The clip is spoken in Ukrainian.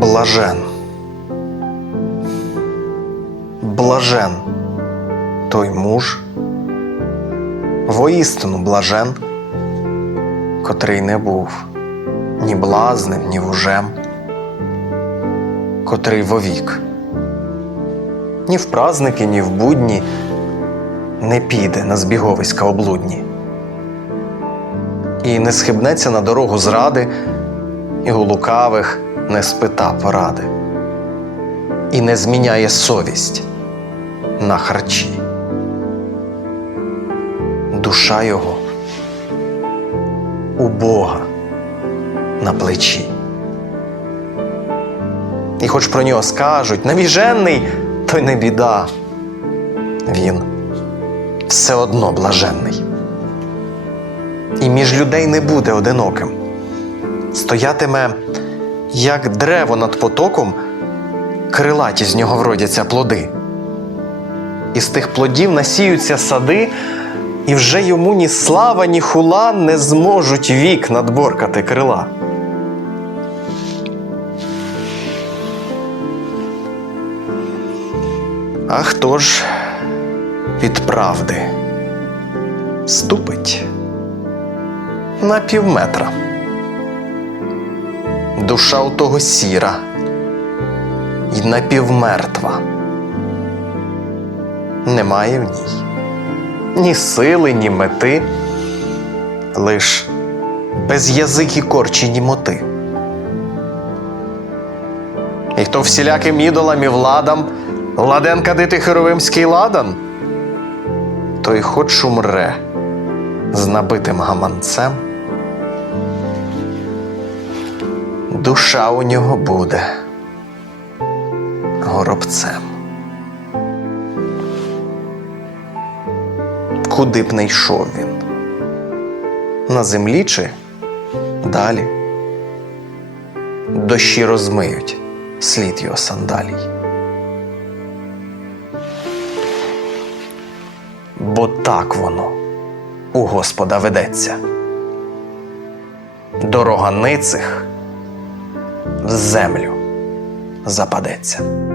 блажен. Блажен той муж, воістину блажен, котрий не був ні блазнем, ні вужем, котрий вовік, ні в праздники, ні в будні не піде на збіговиська облудні, і не схибнеться на дорогу зради, і у лукавих не спита поради, і не зміняє совість на харчі. Душа його у Бога на плечі. І хоч про нього скажуть навіжений, то й не біда. Він все одно блаженний. І між людей не буде одиноким. Стоятиме, як дерево над потоком, крилаті з нього вродяться плоди. І з тих плодів насіються сади, і вже йому ні слава, ні хула не зможуть вік надборкати крила. А хто ж від правди ступить на півметра? Душа у того сіра й напівмертва. Немає в ній ні сили, ні мети, лиш без язики корчі німоти. І хто всіляким ідолам і владам ладен кадити херовимський ладан, той хоч умре з набитим гаманцем, душа у нього буде горобцем. Куди б не йшов він? На землі чи далі? Дощі розмиють слід його сандалій. Бо так воно у Господа ведеться. Дорога ницих землю западеться.